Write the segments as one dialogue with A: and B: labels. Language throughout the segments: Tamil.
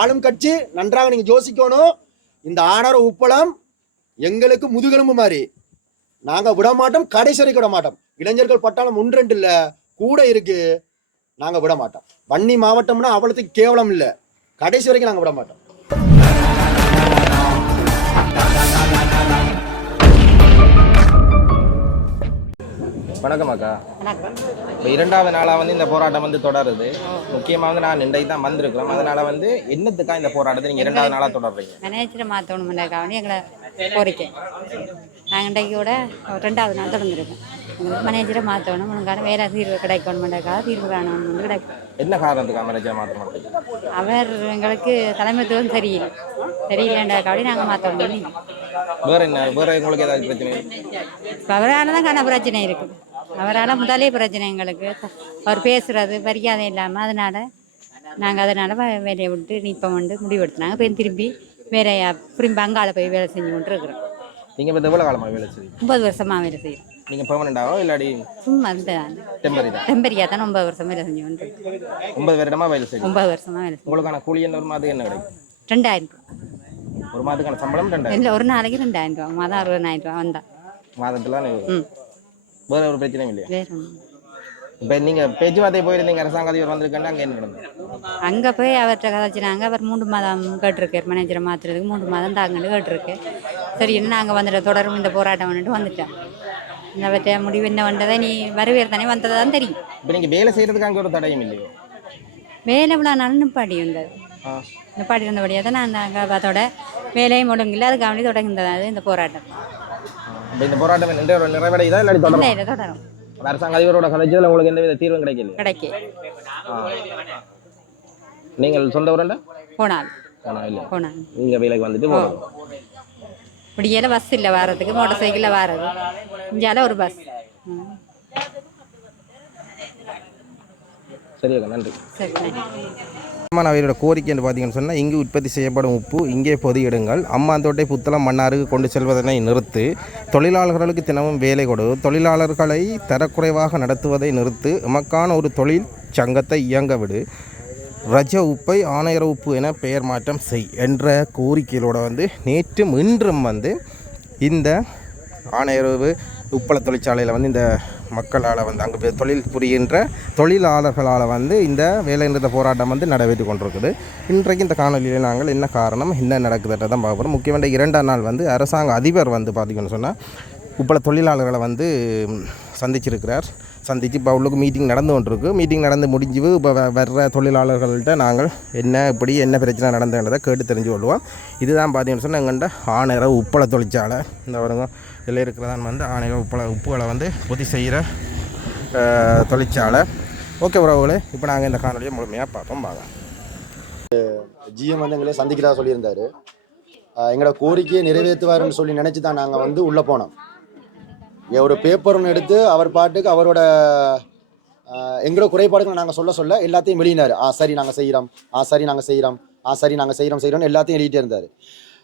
A: ஆளும் கட்சி நன்றாக நீங்கள் யோசிக்கணும். இந்த ஆணர உப்பளம் எங்களுக்கு முதுகெலும்பு மாதிரி. நாங்கள் விட மாட்டோம் கடைசி வரைக்கும் விட மாட்டோம் இளைஞர்கள் பட்டாளம் ஒன்று ரெண்டு இல்லை கூட இருக்கு. நாங்கள் விட மாட்டோம் வன்னி மாவட்டம்னா அவ்வளோத்துக்கு கேவலம் இல்லை. கடைசி வரைக்கும் நாங்கள் விட மாட்டோம்
B: வணக்கம் அக்கா. இப்போ இரண்டாவது நாளாக வந்து இந்த போராட்டம் வந்து தொடருது. முக்கியமாக வந்து நான் இன்றைக்கு தான் வந்திருக்கிறோம். அதனால வந்து என்னத்துக்காக இந்த போராட்டத்தை நீங்கள் இரண்டாவது நாளாக தொடர்றீங்க?
C: மேனேஜரை மாற்றணுமெண்டாக்காக எங்களை கோரிக்கை. நாங்கள் இன்றைக்கு கூட ரெண்டாவது நாள் தொடர்ந்துருக்கோம். எங்களுக்கு மேனேஜரை மாற்றணும் உனக்கான வேலை தீர்வு கிடைக்கணுமெண்டாக்காக தீர்வு காணணும் கிடைக்கும்.
B: என்ன காரணத்துக்காக மேனேஜர் மாற்ற
C: அவர் எங்களுக்கு தலைமைத்துவம் சரியில்லை. சரியில்லைண்டாக்காக நாங்கள் மாற்றணும்
B: வேற என்ன வேற உங்களுக்கு ஏதாவது பிரச்சனை?
C: இப்போ அவரால் தான் காண பிரச்சனை இருக்குது அவரால் முதலே பிரச்சனை எங்களுக்கு. அவர் பேசுறது மரியாதை இல்லாமல் அதனால் நாங்கள் அதனால் வேலையை விட்டு நிற்போம் வந்து முடிவெடுத்துனாங்க. இப்போ திரும்பி வேலையா திரும்பி அங்கால போய் வேலை செஞ்சு கொண்டு இருக்கிறோம்
B: நீங்கள் இப்போ எவ்வளோ காலமாக வேலை செய்யுங்க
C: ஒன்பது வருஷமாக வேலை செய்கிறோம்
B: நீங்கள் பெர்மனண்டாவோ இல்லாடி
C: சும்மா இந்த
B: டெம்பரரி தான்?
C: டெம்பரியாக தான் ஒன்பது வருஷம் வேலை செஞ்சு கொண்டு.
B: ஒன்பது வருடமாக வேலை செய்யுங்க
C: ஒன்பது வருஷமாக வேலை
B: உங்களுக்கான கூலி என்ன ஒரு மாதத்துக்கு என்ன கிடைக்கும்?
C: ரெண்டாயிரம் ரூபா.
B: ஒரு மாதத்துக்கான சம்பளம் ரெண்டாயிரம்
C: இல்லை ஒரு நாளைக்கு ரெண்டாயிரம் ரூபா. மாதம் அறுபதாயிரம் ரூபா வந்தா.
B: மாதத்தில் வேற ஒரு பிரச்சனையும் இல்லையா? இப்போ நீங்கள் பேச்சுவார்த்தை போயிருந்தீங்க அரசாங்க அதிபர் வந்திருக்கேன்னா அங்கே என்ன நடந்தது?
C: அங்கே போய் அவர்கிட்ட கதைச்சினாங்க அவர் மூன்று மாதம் கேட்டிருக்கார் மேனேஜரை மாற்றுறதுக்கு மூன்று மாதம் தாங்கன்னு கேட்டிருக்கு சரி என்ன நாங்கள் வந்துட்டு? தொடரும் இந்த போராட்டம் வந்துட்டு வந்துட்டோம் இந்த அவற்றை முடிவு என்ன வந்ததை நீ வரவேறு தானே வந்தது தான் தெரியும்.
B: இப்போ நீங்கள் வேலை செய்கிறதுக்கு அங்கே ஒரு தடையும் இல்லையோ?
C: வேலை இவ்வளோ நாள் நிப்பாடி இருந்தது நிப்பாடி இருந்தபடியாக தான் நான் அங்கே அதோட வேலையும் ஒழுங்கில்லை அதுக்கு அவனி தொடங்குந்தது இந்த போராட்டம்.
B: இப்போ இந்த போராட்டம் நிறைவடையுதா? இல்லாட்டி தொடரும்?
C: தொடரும்.
B: அரசாங்க அதிபரோட கதைச்சதில் உங்களுக்கு எந்த வித தீர்வும் கிடைக்கல.
C: கிடைக்கு
B: ஆ. நீங்கள் சொந்த ஊரண்ட
C: போனால்.
B: இல்லை.
C: போனால்.
B: நீங்க வேலைக்கு வந்துட்டு போகணும்.
C: இப்படியால பஸ் இல்லை வர்றதுக்கு மோட்டார் சைக்கிளில் வர்றது இந்தியாவில் ஒரு பஸ்
B: சரி அக்கா நன்றி.
C: சரி அவையோட
B: கோரிக்கை என்று பார்த்தீங்கன்னு சொன்னால் இங்கு உற்பத்தி செய்யப்படும் உப்பு இங்கே பொதியிடுங்கள். அம்மாந்தோட்டை புத்தளம் மன்னாருக்கு கொண்டு செல்வதனை நிறுத்து. தொழிலாளர்களுக்கு தினமும் வேலை கொடு. தொழிலாளர்களை தரக்குறைவாக நடத்துவதை நிறுத்து. எமக்கான ஒரு தொழில் சங்கத்தை இயங்க விடு. ரஜ உப்பை ஆணையர உப்பு என பெயர் மாற்றம் செய் என்ற கோரிக்கையிலோடு வந்து நேற்றும் இன்றும் வந்து இந்த ஆணையரவு உப்பள தொழிற்சாலையில் வந்து இந்த மக்களால் வந்து அங்கே தொழில் புரிகின்ற தொழிலாளர்களால் வந்து இந்த வேலைநிறுத்த போராட்டம் வந்து நடைபெற்று கொண்டிருக்குது. இன்றைக்கு இந்த காணொலியில் நாங்கள் என்ன காரணம் என்ன நடக்குதுன்றதை தான் பார்க்க போகிறோம் முக்கியமான இரண்டாம் நாள் வந்து அரசாங்க அதிபர் வந்து பார்த்திங்கன்னு சொன்னால் உப்பல தொழிலாளர்களை வந்து சந்திச்சிருக்கிறார். சந்தித்து இப்போ அவளுக்கு மீட்டிங் நடந்து கொண்டிருக்கு. மீட்டிங் நடந்து முடிஞ்சு இப்போ வர்ற தொழிலாளர்கள்ட்ட நாங்கள் என்ன இப்படி என்ன பிரச்சனை நடந்ததுன்றதை கேட்டு தெரிஞ்சு கொள்வோம். இதுதான் பார்த்தீங்கன்னு சொன்னால் எங்கள்கிட்ட ஆணையரை உப்பள தொழிற்சாலை. இந்த வருங்க இதில் இருக்கிறதான் வந்து ஆணையர உப்பள உப்புகளை வந்து பொதி செய்கிற தொழிற்சாலை. ஓகே உறவுகளே இப்போ நாங்கள் இந்த காணொலியை முழுமையாக பார்ப்போம் பார்க்கலாம்
A: ஜிஎம் வந்து எங்களை சந்திக்கிறதா சொல்லியிருந்தார். எங்களோட கோரிக்கையை நிறைவேற்றுவாருன்னு சொல்லி நினச்சி தான் நாங்கள் வந்து உள்ளே போனோம். ஒரு பேப்பர் ஒன்று எடுத்து அவர் பாட்டுக்கு அவரோட எங்களோட குறைபாடுகளை நாங்கள் சொல்ல சொல்ல எல்லாத்தையும் வெளியினார். ஆ சரி நாங்கள் செய்கிறோம் ஆ சரி நாங்கள் செய்கிறோம் ஆ சரி நாங்கள் செய்கிறோம் செய்கிறோம்னு எல்லாத்தையும் எழுதிட்டே இருந்தார்.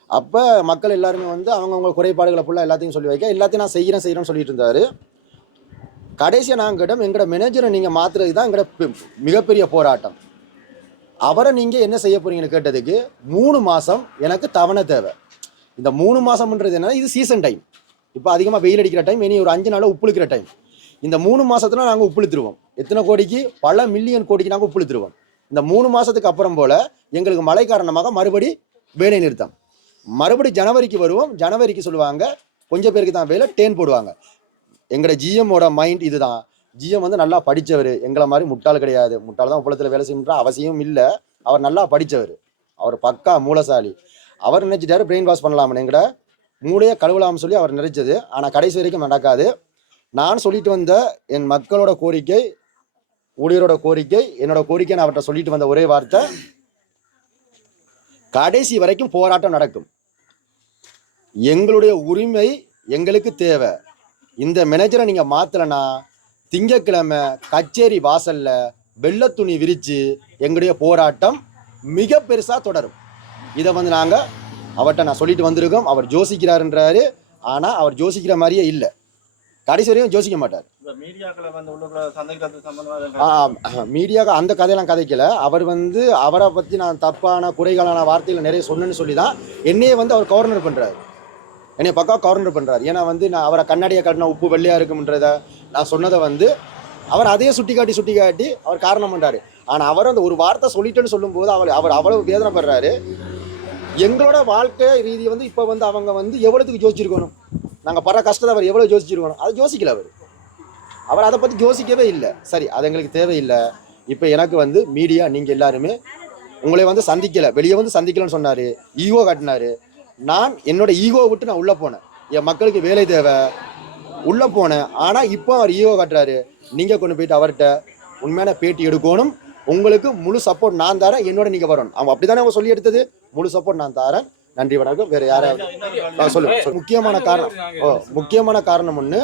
A: அப்போ மக்கள் எல்லாருமே வந்து அவங்கவுங்க குறைபாடுகளை ஃபுல்லாக எல்லாத்தையும் சொல்லி வைக்க எல்லாத்தையும் நான் செய்கிறேன் செய்கிறேன்னு சொல்லிட்டு இருந்தார். கடைசியாக நாங்கள் கிட்ட எங்களோட மேனேஜரை நீங்கள் மாற்றுறது தான் எங்களோட பெ- மிகப்பெரிய போராட்டம். அவரை நீங்கள் என்ன செய்ய போகிறீங்கன்னு கேட்டதுக்கு மூணு மாதம் எனக்கு தவணை தேவை. இந்த மூணு மாதம்ன்றது என்ன இது சீசன் டைம் இப்போ அதிகமாக வெயில் அடிக்கிற டைம் இனி ஒரு அஞ்சு நாளாக உப்புழுக்கிற டைம் இந்த மூணு மாதத்துல நாங்கள் உப்புழுத்துருவோம். எத்தனை கோடிக்கு? பல மில்லியன் கோடிக்கு நாங்கள் உப்புழுத்துருவோம். இந்த மூணு மாதத்துக்கு அப்புறம் போல் எங்களுக்கு மழை காரணமாக மறுபடி வேலை நிறுத்தம் மறுபடி ஜனவரிக்கு வருவோம். ஜனவரிக்கு சொல்லுவாங்க கொஞ்சம் பேருக்கு தான் வேலை டேன் போடுவாங்க. எங்களோட ஜிஎம்மோட மைண்ட் இதுதான். ஜிஎம் வந்து நல்லா படித்தவர் எங்களை மாதிரி முட்டாள் கிடையாது. முட்டாள் தான் உப்பளத்தில் வேலை செய்யணுன்ற அவசியம் இல்லை. அவர் நல்லா படித்தவர் அவர் பக்கா மூலசாலி. அவர் நினைச்சிட்டாரு பிரெயின் வாஷ் பண்ணலாம்னு. எங்கட மூளையை கழுவலாம்னு சொல்லி அவர் நினைச்சது. ஆனால் கடைசி வரைக்கும் நடக்காது. நான் சொல்லிட்டு வந்த என் மக்களோட கோரிக்கை ஊழியரோட கோரிக்கை என்னோட கோரிக்கை நான் அவர்கிட்ட சொல்லிட்டு வந்த ஒரே வார்த்தை கடைசி வரைக்கும் போராட்டம் நடக்கும். எங்களுடைய உரிமை எங்களுக்கு தேவை. இந்த மேனேஜரை நீங்க மாத்தலைன்னா திங்கக்கிழமை கச்சேரி வாசல்ல வெள்ளத்துணி விரிச்சு எங்களுடைய போராட்டம் மிக பெருசா தொடரும். இதை வந்து நாங்க அவர்கிட்ட நான் சொல்லிட்டு வந்திருக்கோம். அவர் ஜோசிக்கிறாருன்றாரு. ஆனா அவர் ஜோசிக்கிற மாதிரியே இல்லை. கடைசி வரையும் யோசிக்க மாட்டார்.
D: மீடியாக்களை
A: அந்த கதையெல்லாம் கதைக்கல. அவர் வந்து அவரை பற்றி நான் தப்பான குறைகளான வார்த்தைகள் நிறைய சொன்னேன்னு சொல்லி தான் என்னையே வந்து அவர் கவர்னர் பண்ணுறாரு என்னைய பக்கா கவர்னர் பண்ணுறாரு ஏன்னா வந்து நான் அவரை கண்ணாடியை காட்டின உப்பு வெள்ளையாக இருக்கும்ன்றத நான் சொன்னதை வந்து அவர் அதையே சுட்டி காட்டி சுட்டி காட்டி அவர் காரணம் பண்ணுறாரு ஆனால் அவர் அந்த ஒரு வார்த்தை சொல்லிட்டேன்னு சொல்லும்போது அவர் அவர் அவ்வளவு வேதனைப்படுறாரு. எங்களோட வாழ்க்கை ரீதி வந்து இப்போ வந்து அவங்க வந்து எவ்வளோத்துக்கு யோசிச்சிருக்கணும்? நாங்கள் படுற கஷ்டத்தை அவர் எவ்வளோ யோசிச்சிருக்கணும்? அதை யோசிக்கல அவர். அவர் அதை பற்றி யோசிக்கவே இல்லை. சரி அது எங்களுக்கு தேவையில்லை. இப்போ எனக்கு வந்து மீடியா நீங்கள் எல்லாருமே உங்களை வந்து சந்திக்கலை. வெளியே வந்து சந்திக்கலன்னு சொன்னார். ஈகோ காட்டினார். நான் என்னோட ஈகோ விட்டு நான் உள்ளே போனேன். என் மக்களுக்கு வேலை தேவை. உள்ளே போனேன். ஆனால் இப்போ அவர் ஈகோ காட்டுறாரு. நீங்கள் கொண்டு போயிட்டு அவர்கிட்ட உண்மையான பேட்டி எடுக்கணும். உங்களுக்கு முழு சப்போர்ட் நான் தரேன். என்னோட நீங்கள் வரணும். அவன் அப்படி தானே அவங்க சொல்லி எடுத்தது? முழு சப்போர்ட் நான் தரேன். நன்றி வணக்கம். வேறு யாராவது? சொல்லுங்க. முக்கியமான காரணம். ஓ முக்கியமான காரணம் ஒன்று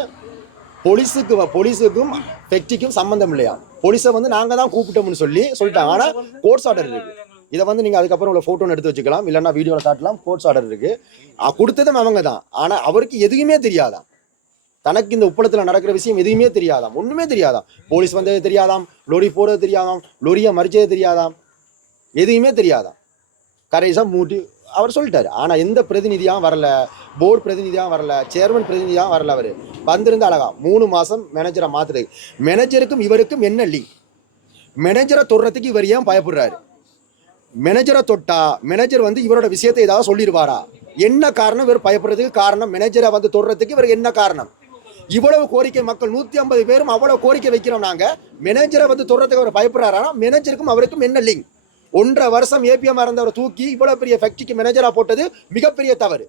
A: போலீஸுக்கு போலீஸுக்கும் ஃபெக்டிக்கும் சம்மந்தம் இல்லையா? போலீஸை வந்து நாங்கள் தான் கூப்பிட்டோம்னு சொல்லி சொல்லிட்டாங்க. ஆனால் கோர்ட்ஸ் ஆர்டர் இருக்கு. இதை வந்து நீங்கள் அதுக்கப்புறம் உள்ள ஃபோட்டோன்னு எடுத்து வச்சுக்கலாம். இல்லைன்னா வீடியோவில் காட்டலாம். கோர்ட்ஸ் ஆர்டர் இருக்கு. கொடுத்ததும் அவங்க தான். ஆனால் அவருக்கு எதுவுமே தெரியாதாம் தனக்கு இந்த உப்பளத்தில் நடக்கிற விஷயம் எதுவுமே தெரியாதாம் ஒன்றுமே தெரியாதாம் போலீஸ் வந்தது தெரியாதாம்? லொரி போறது தெரியாதாம்? லொரியை மறிச்சது தெரியாதாம்? எதுவுமே தெரியாதாம் கரைசாக மூட்டி அவர் சொல்லிட்டாரு. ஆனால் எந்த பிரதிநிதியாக வரல. போர்டு பிரதிநிதியாக வரல. சேர்மன் பிரதிநிதியாக வரல அவர். வந்திருந்த அழகா. மூணு மாதம் மேனேஜரை மாற்றுறது மேனேஜருக்கும் இவருக்கும் என்ன லீக் மேனேஜரை தொடுறதுக்கு இவர் ஏன் பயப்படுறாரு? மேனேஜரை தொட்டா மேனேஜர் வந்து இவரோட விஷயத்தை ஏதாவது சொல்லிடுவாரா? என்ன காரணம் இவர் பயப்படுறதுக்கு காரணம்? மேனேஜரை வந்து தொடுறதுக்கு இவருக்கு என்ன காரணம்? இவ்வளவு கோரிக்கை மக்கள் நூற்றி ஐம்பது பேரும் அவ்வளோ கோரிக்கை வைக்கிறோம் நாங்கள் மேனேஜரை வந்து தொடுறதுக்கு அவர் பயப்படுறாரா? மேனேஜருக்கும் அவருக்கும் என்ன லிங்க் ஒன்றரை வருஷம் ஏபிஎம் இருந்தவரை தூக்கி இவ்வளவு பெரிய ஃபேக்டரிக்கு மேனேஜரா போட்டது மிகப்பெரிய தவறு.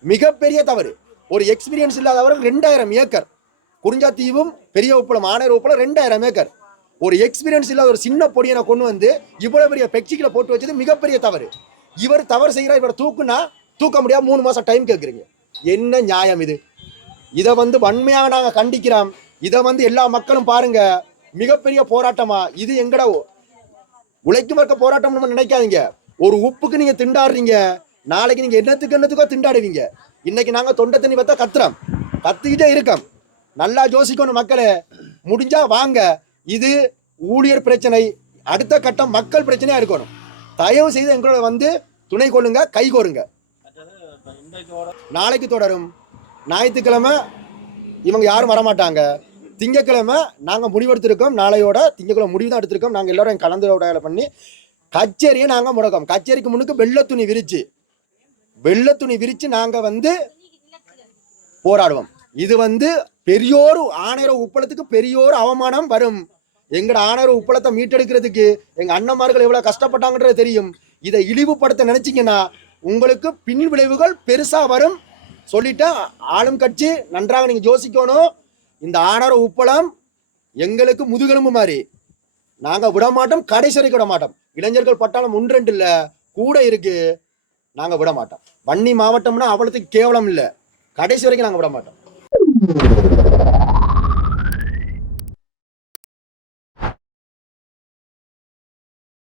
A: மிகப்பெரிய தவறு. ஒரு எக்ஸ்பீரியன்ஸ் இல்லாதவர் ரெண்டாயிரம் ஏக்கர். குறிஞ்சாத்தீவும் பெரிய உப்பளம் ஆணையர் உப்பளம் ரெண்டாயிரம் ஏக்கர். ஒரு எக்ஸ்பீரியன்ஸ் இல்லாத ஒரு சின்ன பொடியனை கொண்டு வந்து இவ்வளவு பெரிய பெக்சிக்கில் போட்டு வச்சது மிகப்பெரிய தவறு. இவர் தவறு செய்கிறார் இவரை தூக்குனா தூக்க முடியாது மூணு மாதம் டைம் கேட்குறீங்க என்ன நியாயம் இது? இதை வந்து வன்மையாக நாங்கள் கண்டிக்கிறோம். இதை வந்து எல்லா மக்களும் பாருங்க. மிகப்பெரிய போராட்டமா? இது எங்கடா உழைக்கும் வர்க்க போராட்டம் நம்ம நினைக்காதீங்க. ஒரு உப்புக்கு நீங்க திண்டாடுறீங்க நாளைக்கு நீங்க என்னத்துக்கு என்னத்துக்கோ திண்டாடுவீங்க. இன்னைக்கு நாங்க தொண்டை தண்ணி பார்த்தா கத்துறோம். கத்திக்கிட்டே இருக்கோம். நல்லா யோசிக்கணும் மக்களே. முடிஞ்சா வாங்க. இது ஊழியர் பிரச்சனை. அடுத்த கட்டம் மக்கள் பிரச்சனையா இருக்கணும். தயவு செய்து எங்களோட வந்து துணை கொள்ளுங்க கை கோருங்க. நாளைக்கு தொடரும். ஞாயிற்றுக்கிழமை இவங்க யாரும் வரமாட்டாங்க. திங்கக்கிழமை நாங்கள் முடிவெடுத்திருக்கோம். நாளையோட திங்கக்கிழமை முடிவு தான் எடுத்திருக்கோம். நாங்கள் எல்லாரும் கலந்து பண்ணி கச்சேரியை நாங்கள் முடக்கோம். கச்சேரிக்கு முன்னுக்கு வெள்ளை துணி விரிச்சு. வெள்ளை துணி விரிச்சு நாங்கள் வந்து போராடுவோம். இது வந்து பெரியோர் ஆணையர உப்பளத்துக்கு பெரியோர் அவமானம் வரும். எங்கட ஆணையர உப்பளத்தை மீட்டெடுக்கிறதுக்கு எங்க அண்ணன்மார்கள் எவ்வளவு கஷ்டப்பட்டாங்கன்றது தெரியும். இதை இழிவுபடுத்த நினைச்சீங்கன்னா உங்களுக்கு பின் விளைவுகள் பெருசா வரும். சொல்லிட்டேன் ஆளும் கட்சி நன்றாக நீங்க யோசிக்கணும். இந்த ஆணர உப்பளம் எங்களுக்கு முதுகெலும்பு மாதிரி நாங்க விட மாட்டோம் கடைசி வரைக்கும் விட மாட்டோம் இளைஞர்கள் பட்டாளம் ஒன்று ரெண்டு இல்ல கூட இருக்கு நாங்க விட மாட்டோம் வன்னி மாவட்டம்னா அவ்வளோத்துக்கு கேவலம் இல்ல. கடைசி வரைக்கும் நாங்க விட மாட்டோம்